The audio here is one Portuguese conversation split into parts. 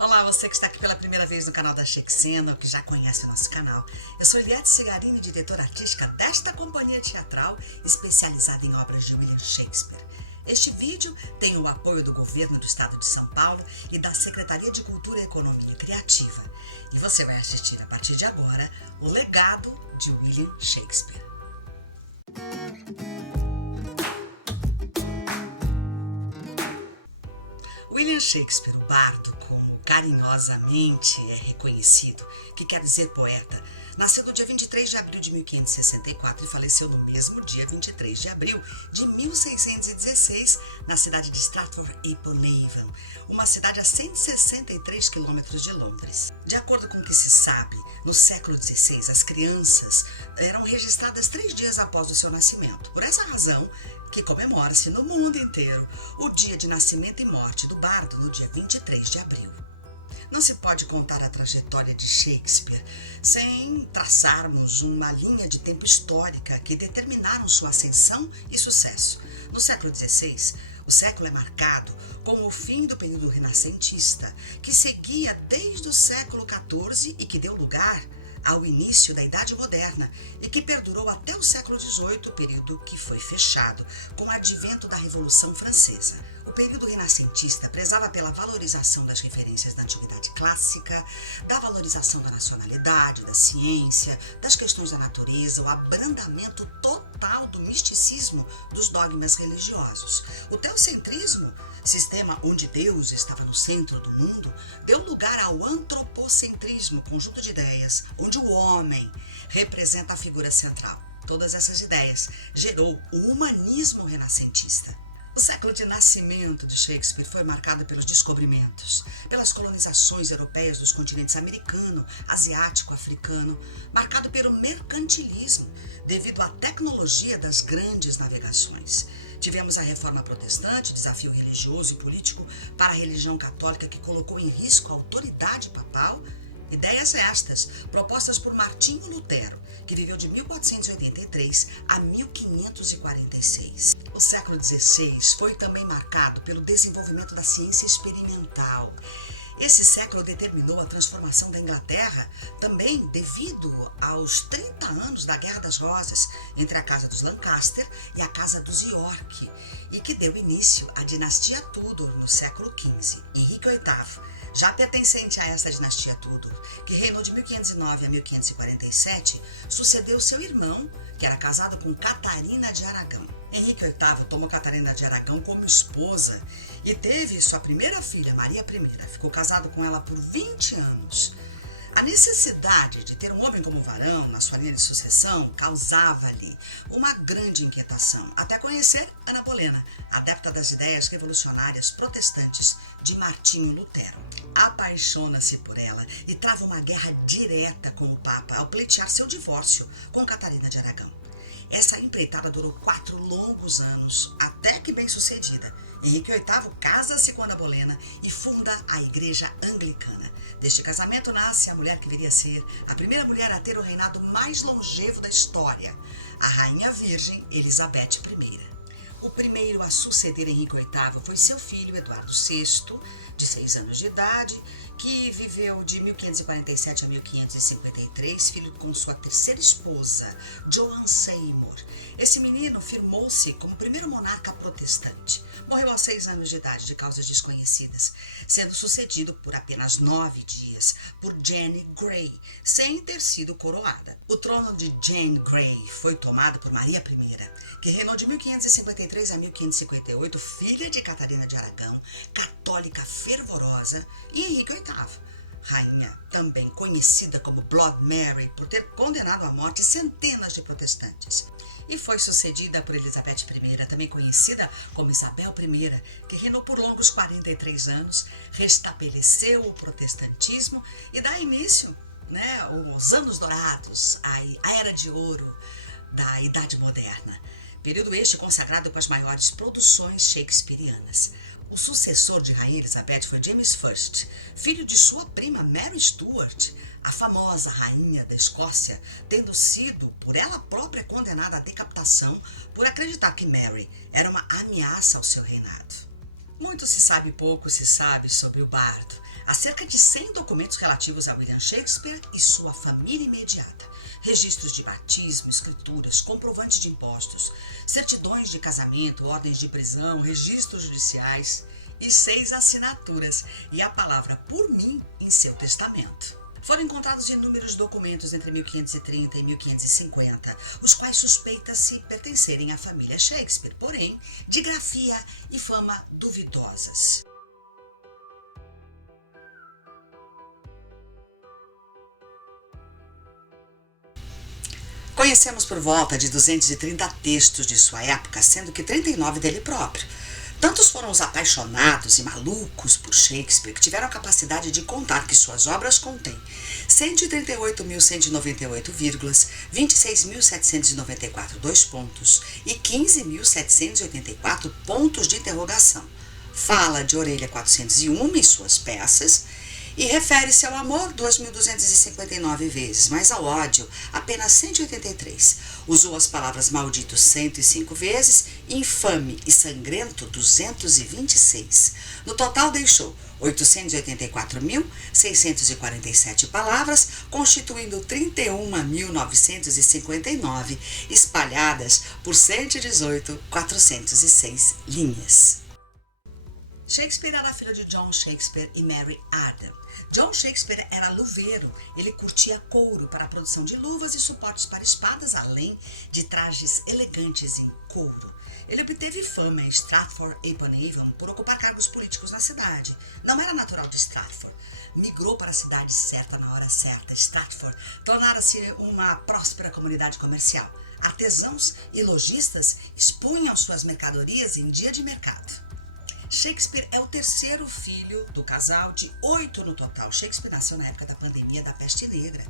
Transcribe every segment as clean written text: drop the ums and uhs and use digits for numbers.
Olá, você que está aqui pela primeira vez no canal da Shakespeare, ou que já conhece o nosso canal. Eu sou Eliette Cigarini, diretora artística desta companhia teatral especializada em obras de William Shakespeare. Este vídeo tem o apoio do Governo do Estado de São Paulo e da Secretaria de Cultura e Economia Criativa. E você vai assistir a partir de agora o legado de William Shakespeare. William Shakespeare, o bardo, como carinhosamente é reconhecido, que quer dizer poeta, nasceu no dia 23 de abril de 1564 e faleceu no mesmo dia 23 de abril de 1616, na cidade de Stratford-upon-Avon, uma cidade a 163 quilômetros de Londres. De acordo com o que se sabe, no século XVI, as crianças eram registradas 3 dias após o seu nascimento. Por essa razão, que comemora-se no mundo inteiro o dia de nascimento e morte do bardo no dia 23 de abril. Não se pode contar a trajetória de Shakespeare sem traçarmos uma linha de tempo histórica que determinaram sua ascensão e sucesso. No século XVI, o século é marcado com o fim do período renascentista, que seguia desde o século XIV e que deu lugar ao início da Idade Moderna e que perdurou até o século XVIII, período que foi fechado com o advento da Revolução Francesa. O período renascentista prezava pela valorização das referências da antiguidade clássica, da valorização da nacionalidade, da ciência, das questões da natureza, o abrandamento total do misticismo dos dogmas religiosos. O teocentrismo, sistema onde Deus estava no centro do mundo, deu lugar ao antropocentrismo, conjunto de ideias, onde o homem representa a figura central. Todas essas ideias gerou o humanismo renascentista. O século de nascimento de Shakespeare foi marcado pelos descobrimentos, pelas colonizações europeias dos continentes americano, asiático, africano, marcado pelo mercantilismo, devido à tecnologia das grandes navegações. Tivemos a Reforma Protestante, desafio religioso e político para a religião católica que colocou em risco a autoridade papal. Ideias estas, propostas por Martinho Lutero, que viveu de 1483 a 1546. O século XVI foi também marcado pelo desenvolvimento da ciência experimental. Esse século determinou a transformação da Inglaterra, também devido aos 30 anos da Guerra das Rosas, entre a Casa dos Lancaster e a Casa dos York, e que deu início à dinastia Tudor no século XV. Henrique VIII, já pertencente a essa dinastia Tudor, que reinou de 1509 a 1547, sucedeu seu irmão, que era casado com Catarina de Aragão. Henrique VIII tomou Catarina de Aragão como esposa e teve sua primeira filha, Maria I. Ficou casado com ela por 20 anos. A necessidade de ter um homem como varão na sua linha de sucessão causava-lhe uma grande inquietação, até conhecer Ana Bolena, adepta das ideias revolucionárias protestantes de Martinho Lutero. Apaixona-se por ela e trava uma guerra direta com o Papa ao pleitear seu divórcio com Catarina de Aragão. Essa empreitada durou 4 longos anos, até que bem sucedida. Henrique VIII casa-se com Ana Bolena e funda a Igreja Anglicana. Deste casamento nasce a mulher que viria a ser a primeira mulher a ter o reinado mais longevo da história, a Rainha Virgem Elizabeth I. O primeiro a suceder Henrique VIII foi seu filho Eduardo VI, de 6 anos de idade, que viveu de 1547 a 1553, filho com sua terceira esposa, Joan Seymour. Esse menino firmou-se como primeiro monarca protestante. Morreu aos 6 anos de idade de causas desconhecidas, sendo sucedido por apenas 9 dias por Jane Grey, sem ter sido coroada. O trono de Jane Grey foi tomado por Maria I, que reinou de 1553 a 1558, filha de Catarina de Aragão, católica fervorosa, e Henrique VIII, rainha também conhecida como Blood Mary por ter condenado à morte centenas de protestantes. E foi sucedida por Elizabeth I, também conhecida como Isabel I, que reinou por longos 43 anos, restabeleceu o protestantismo e dá início, os anos dourados, a era de ouro da Idade Moderna. Período este consagrado para as maiores produções shakespearianas. O sucessor de Rainha Elizabeth foi James I, filho de sua prima Mary Stuart, a famosa rainha da Escócia, tendo sido por ela própria condenada à decapitação por acreditar que Mary era uma ameaça ao seu reinado. Muito se sabe, pouco se sabe sobre o bardo. Há cerca de 100 documentos relativos a William Shakespeare e sua família imediata. Registros de batismo, escrituras, comprovantes de impostos, certidões de casamento, ordens de prisão, registros judiciais e 6 assinaturas e a palavra por mim em seu testamento. Foram encontrados inúmeros documentos entre 1530 e 1550, os quais suspeita-se pertencerem à família Shakespeare, porém, de grafia e fama duvidosas. Conhecemos por volta de 230 textos de sua época, sendo que 39 dele próprio. Tantos foram os apaixonados e malucos por Shakespeare que tiveram a capacidade de contar que suas obras contêm 138.198 vírgulas, 26.794 dois pontos e 15.784 pontos de interrogação. Fala de Orelha 401 em suas peças e refere-se ao amor 2.259 vezes, mas ao ódio apenas 183. Usou as palavras maldito 105 vezes, infame e sangrento 226. No total deixou 884.647 palavras, constituindo 31.959, espalhadas por 118.406 linhas. Shakespeare era filho de John Shakespeare e Mary Arden. John Shakespeare era luveiro, ele curtia couro para a produção de luvas e suportes para espadas, além de trajes elegantes em couro. Ele obteve fama em Stratford-upon-Avon por ocupar cargos políticos na cidade. Não era natural de Stratford. Migrou para a cidade certa na hora certa. Stratford tornara-se uma próspera comunidade comercial. Artesãos e lojistas expunham suas mercadorias em dia de mercado. Shakespeare é o terceiro filho do casal de 8 no total. Shakespeare nasceu na época da pandemia da peste negra.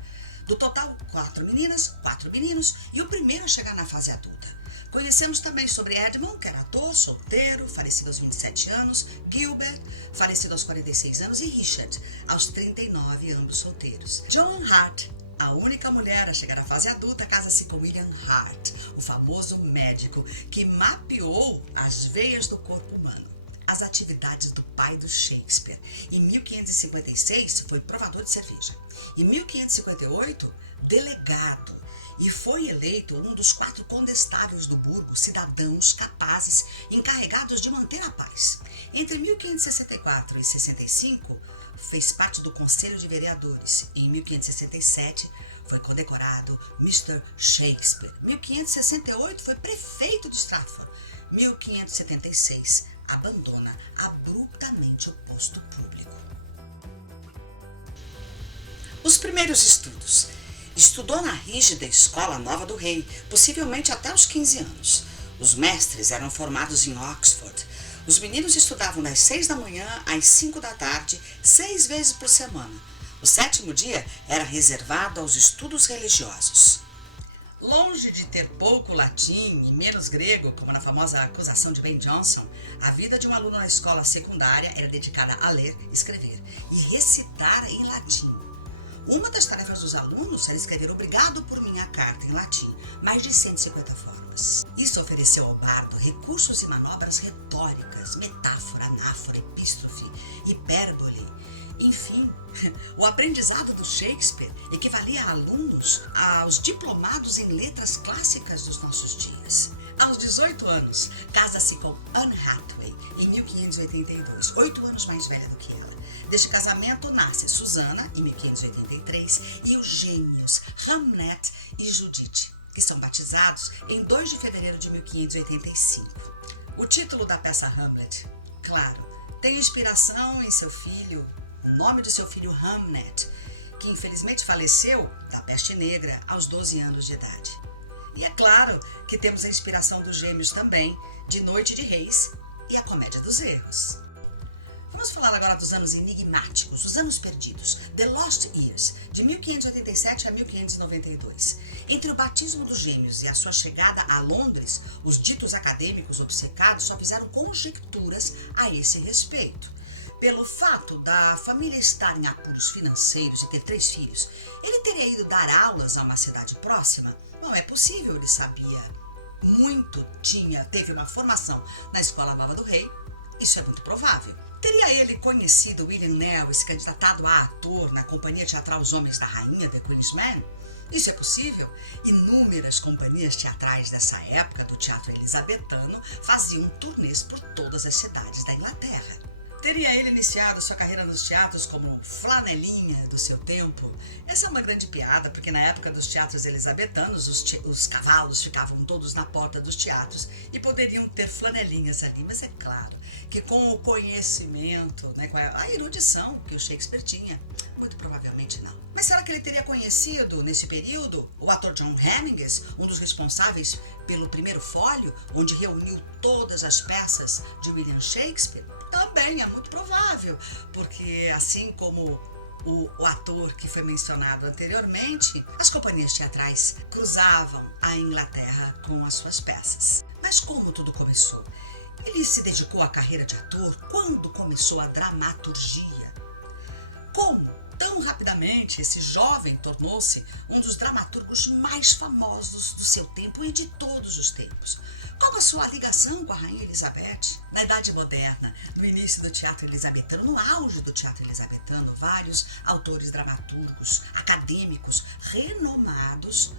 Do total, 4 meninas, 4 meninos e o primeiro a chegar na fase adulta. Conhecemos também sobre Edmund, que era ator, solteiro, falecido aos 27 anos, Gilbert, falecido aos 46 anos, e Richard, aos 39, ambos solteiros. Joan Hart, a única mulher a chegar à fase adulta, casa-se com William Hart, o famoso médico que mapeou as veias do corpo humano. As atividades do pai do Shakespeare. Em 1556, foi provador de cerveja. Em 1558, delegado. E foi eleito um dos 4 condestáveis do burgo, cidadãos capazes, encarregados de manter a paz. Entre 1564 e 65, fez parte do Conselho de Vereadores. Em 1567, foi condecorado Mr. Shakespeare. 1568, foi prefeito de Stratford. 1576, abandona abruptamente o posto público. Os primeiros estudos. Estudou na rígida Escola Nova do Rei, possivelmente até os 15 anos. Os mestres eram formados em Oxford. Os meninos estudavam das 6 da manhã às 5 da tarde, 6 vezes por semana. O 7º dia era reservado aos estudos religiosos. Longe de ter pouco latim e menos grego, como na famosa acusação de Ben Jonson, a vida de um aluno na escola secundária era dedicada a ler, escrever e recitar em latim. Uma das tarefas dos alunos era escrever obrigado por minha carta em latim, mais de 150 formas. Isso ofereceu ao bardo recursos e manobras retóricas, metáfora, anáfora, epístrofe, hipérbole, enfim. O aprendizado do Shakespeare equivalia a alunos aos diplomados em letras clássicas dos nossos dias. Aos 18 anos, casa-se com Anne Hathaway, em 1582, 8 anos mais velha do que ela. Deste casamento nasce Susana, em 1583, e os gêmeos Hamlet e Judith, que são batizados em 2 de fevereiro de 1585. O título da peça Hamlet, claro, tem inspiração em seu filho, o nome do seu filho Hamnet, que infelizmente faleceu da peste negra aos 12 anos de idade. E é claro que temos a inspiração dos gêmeos também, de Noite de Reis e a Comédia dos Erros. Vamos falar agora dos anos enigmáticos, os anos perdidos, The Lost Years, de 1587 a 1592. Entre o batismo dos gêmeos e a sua chegada a Londres, os ditos acadêmicos obcecados só fizeram conjecturas a esse respeito. Pelo fato da família estar em apuros financeiros e ter 3 filhos, ele teria ido dar aulas a uma cidade próxima? Não é possível, ele sabia muito, teve uma formação na Escola Nova do Rei, isso é muito provável. Teria ele conhecido William Lewis, candidatado a ator na companhia teatral Os Homens da Rainha, The Queen's Men? Isso é possível? Inúmeras companhias teatrais dessa época do teatro elisabetano faziam turnês por todas as cidades da Inglaterra. Teria ele iniciado sua carreira nos teatros como flanelinha do seu tempo? Essa é uma grande piada, porque na época dos teatros elisabetanos, os cavalos ficavam todos na porta dos teatros e poderiam ter flanelinhas ali, mas é claro que com o conhecimento, com a erudição que o Shakespeare tinha, muito provavelmente não. Mas será que ele teria conhecido, nesse período, o ator John Hemmings, um dos responsáveis pelo primeiro fólio, onde reuniu todas as peças de William Shakespeare? Também é muito provável, porque assim como o ator que foi mencionado anteriormente, as companhias teatrais cruzavam a Inglaterra com as suas peças. Mas como tudo começou? Ele se dedicou à carreira de ator quando começou a dramaturgia. Como tão rapidamente esse jovem tornou-se um dos dramaturgos mais famosos do seu tempo e de todos os tempos? Qual a sua ligação com a Rainha Elizabeth? Na Idade Moderna, no início do teatro elisabetano, no auge do teatro elisabetano, vários autores dramaturgos, acadêmicos, renomados,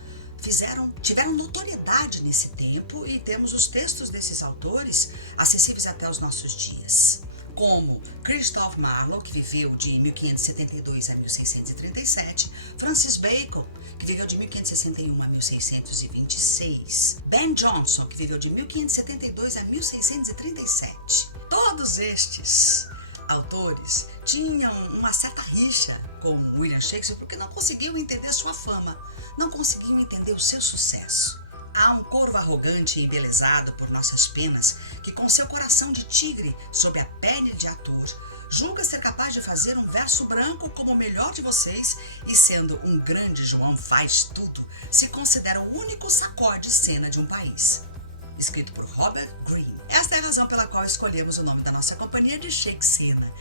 tiveram notoriedade nesse tempo e temos os textos desses autores acessíveis até os nossos dias. Como Christopher Marlowe, que viveu de 1572 a 1637, Francis Bacon, que viveu de 1561 a 1626, Ben Jonson, que viveu de 1572 a 1637. Todos estes autores tinham uma certa rixa com William Shakespeare porque não conseguiam entender sua fama, não conseguiam entender o seu sucesso. Há um corvo arrogante e embelezado por nossas penas que, com seu coração de tigre sob a pele de ator, julga ser capaz de fazer um verso branco como o melhor de vocês e, sendo um grande João faz tudo, se considera o único sacode-cena de um país. Escrito por Robert Greene. Esta é a razão pela qual escolhemos o nome da nossa companhia de Shakescena,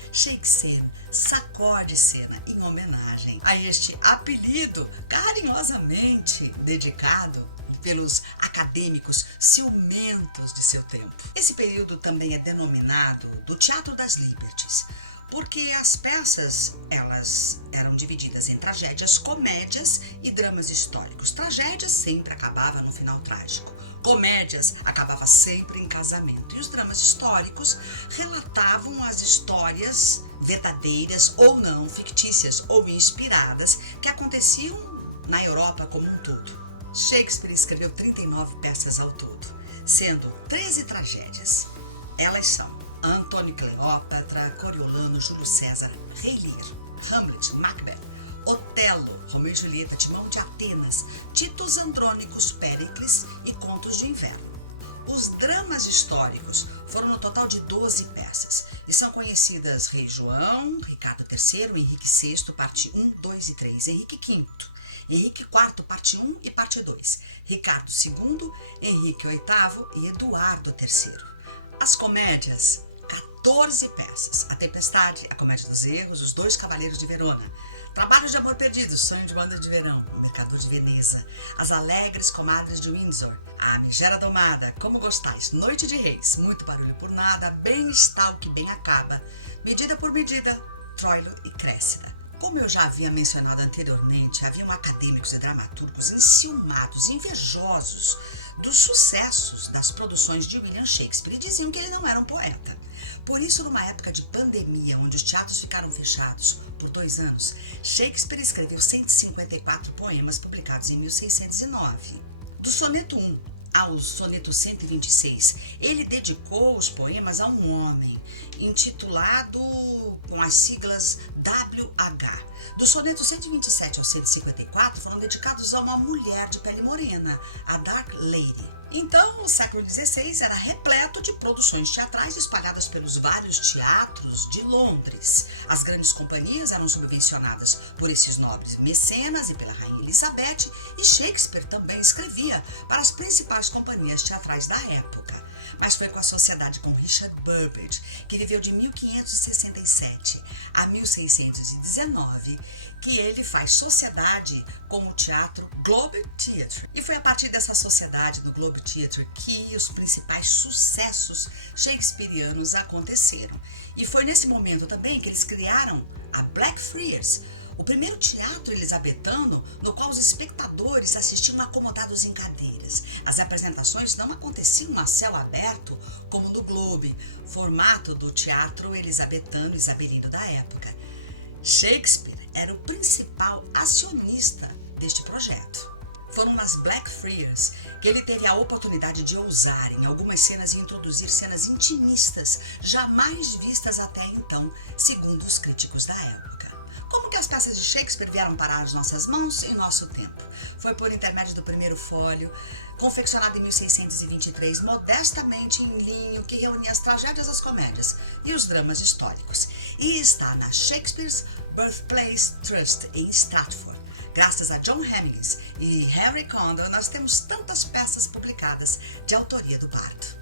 sacode-cena, em homenagem a este apelido carinhosamente dedicado pelos acadêmicos ciumentos de seu tempo. Esse período também é denominado do Teatro das Liberties, porque as peças elas eram divididas em tragédias, comédias e dramas históricos. Tragédias sempre acabava no final trágico. Comédias acabava sempre em casamento. E os dramas históricos relatavam as histórias verdadeiras ou não, fictícias ou inspiradas, que aconteciam na Europa como um todo. Shakespeare escreveu 39 peças ao todo, sendo 13 tragédias. Elas são Antônio e Cleópatra, Coriolano, Júlio César, Rei Lear, Hamlet, Macbeth, Otelo, Romeu e Julieta, Timão de Atenas, Titus Andrônicos, Péricles e Contos de Inverno. Os dramas históricos foram no total de 12 peças e são conhecidas Rei João, Ricardo III, Henrique VI, parte 1, 2 e 3, Henrique V, Henrique IV, parte 1 e parte 2, Ricardo II, Henrique VIII e Eduardo III. As comédias, 14 peças, A Tempestade, A Comédia dos Erros, Os Dois Cavaleiros de Verona, Trabalhos de Amor Perdido, Sonho de Banda de Verão, O Mercador de Veneza, As Alegres Comadres de Windsor, A Megera Domada, Como Gostais, Noite de Reis, Muito Barulho por Nada, Bem está o que bem acaba, Medida por Medida, Troilo e Créssida. Como eu já havia mencionado anteriormente, haviam acadêmicos e dramaturgos enciumados, invejosos dos sucessos das produções de William Shakespeare e diziam que ele não era um poeta. Por isso, numa época de pandemia, onde os teatros ficaram fechados por 2 anos, Shakespeare escreveu 154 poemas publicados em 1609. Do soneto 1 ao soneto 126, ele dedicou os poemas a um homem, intitulado com as siglas WH. Do soneto 127 ao 154 foram dedicados a uma mulher de pele morena, a Dark Lady. Então, o século XVI era repleto de produções teatrais espalhadas pelos vários teatros de Londres. As grandes companhias eram subvencionadas por esses nobres mecenas e pela Rainha Elizabeth, e Shakespeare também escrevia para as principais companhias teatrais da época. Mas foi com a sociedade com Richard Burbage, que viveu de 1567 a 1619, que ele faz sociedade com o teatro Globe Theatre. E foi a partir dessa sociedade do Globe Theatre que os principais sucessos shakespearianos aconteceram. E foi nesse momento também que eles criaram a Blackfriars, o primeiro teatro elisabetano no qual os espectadores assistiam acomodados em cadeiras. As apresentações não aconteciam a céu aberto como no Globe, formato do teatro elisabetano isabelino da época. Shakespeare era o principal acionista deste projeto. Foram nas Blackfriars que ele teve a oportunidade de ousar em algumas cenas e introduzir cenas intimistas jamais vistas até então, segundo os críticos da época. Como que as peças de Shakespeare vieram parar às nossas mãos em nosso tempo? Foi por intermédio do primeiro fólio, confeccionado em 1623, modestamente em linho, que reunia as tragédias, as comédias e os dramas históricos. E está na Shakespeare's Birthplace Trust, em Stratford. Graças a John Hemmings e Henry Condell, nós temos tantas peças publicadas de autoria do bardo.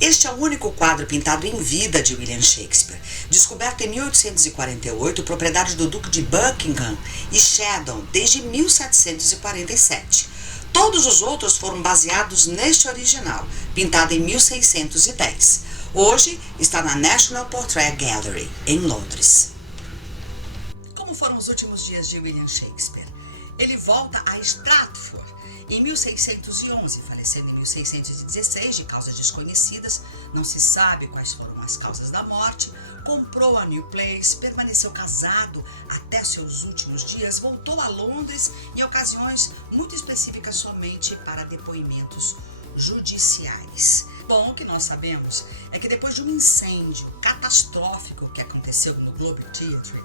Este é o único quadro pintado em vida de William Shakespeare, descoberto em 1848, propriedade do Duque de Buckingham e Sheldon desde 1747. Todos os outros foram baseados neste original, pintado em 1610. Hoje está na National Portrait Gallery, em Londres. Como foram os últimos dias de William Shakespeare? Ele volta a Stratford em 1611, falecendo em 1616 de causas desconhecidas, não se sabe quais foram as causas da morte, comprou a New Place, permaneceu casado até seus últimos dias, voltou a Londres em ocasiões muito específicas somente para depoimentos judiciais. Bom, o que nós sabemos é que depois de um incêndio catastrófico que aconteceu no Globe Theatre,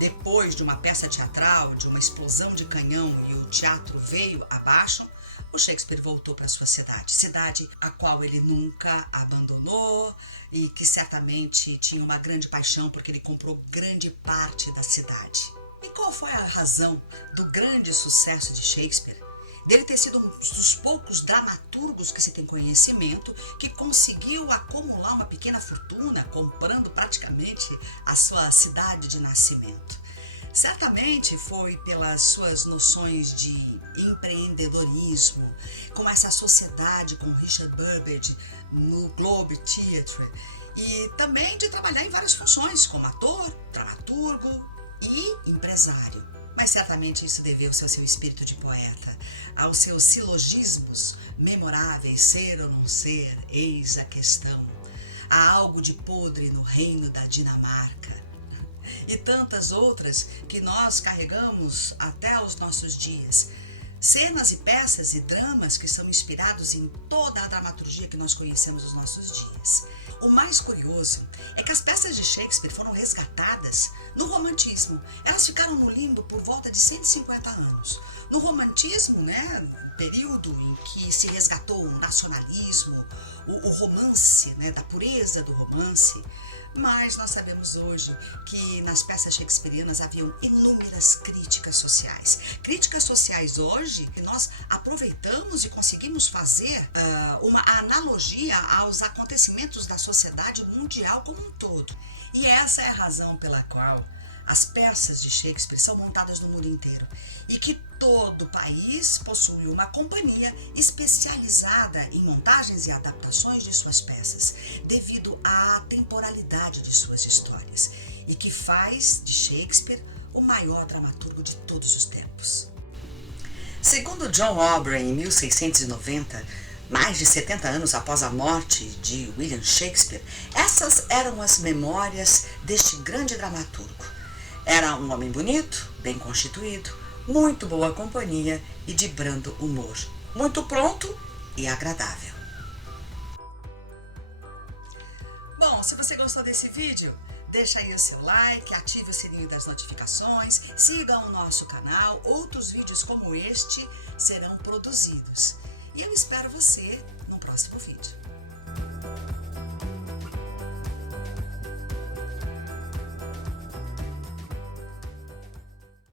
depois de uma peça teatral, de uma explosão de canhão e o teatro veio abaixo, o Shakespeare voltou para sua cidade a qual ele nunca abandonou e que certamente tinha uma grande paixão porque ele comprou grande parte da cidade. E qual foi a razão do grande sucesso de Shakespeare? Dele ter sido um dos poucos dramaturgos que se tem conhecimento que conseguiu acumular uma pequena fortuna comprando praticamente a sua cidade de nascimento. Certamente foi pelas suas noções de empreendedorismo, com essa sociedade com Richard Burbage no Globe Theatre e também de trabalhar em várias funções como ator, dramaturgo e empresário. Mas certamente isso deveu-se ao seu espírito de poeta, aos seus silogismos memoráveis, ser ou não ser, eis a questão. Há algo de podre no reino da Dinamarca. E tantas outras que nós carregamos até os nossos dias. Cenas e peças e dramas que são inspirados em toda a dramaturgia que nós conhecemos nos nossos dias. O mais curioso é que as peças de Shakespeare foram resgatadas no romantismo. Elas ficaram no limbo por volta de 150 anos. No romantismo, período em que se resgatou o nacionalismo, o romance, da pureza do romance. Mas nós sabemos hoje que nas peças shakespearianas haviam inúmeras críticas sociais. Críticas sociais hoje que nós aproveitamos e conseguimos fazer uma analogia aos acontecimentos da sociedade mundial como um todo. E essa é a razão pela qual as peças de Shakespeare são montadas no mundo inteiro e que todo o país possui uma companhia especializada em montagens e adaptações de suas peças, devido à temporalidade de suas histórias, e que faz de Shakespeare o maior dramaturgo de todos os tempos. Segundo John Aubrey, em 1690, mais de 70 anos após a morte de William Shakespeare, essas eram as memórias deste grande dramaturgo. Era um homem bonito, bem constituído, muito boa companhia e de brando humor, muito pronto e agradável. Bom, se você gostou desse vídeo, deixa aí o seu like, ative o sininho das notificações, siga o nosso canal, outros vídeos como este serão produzidos. E eu espero você no próximo vídeo.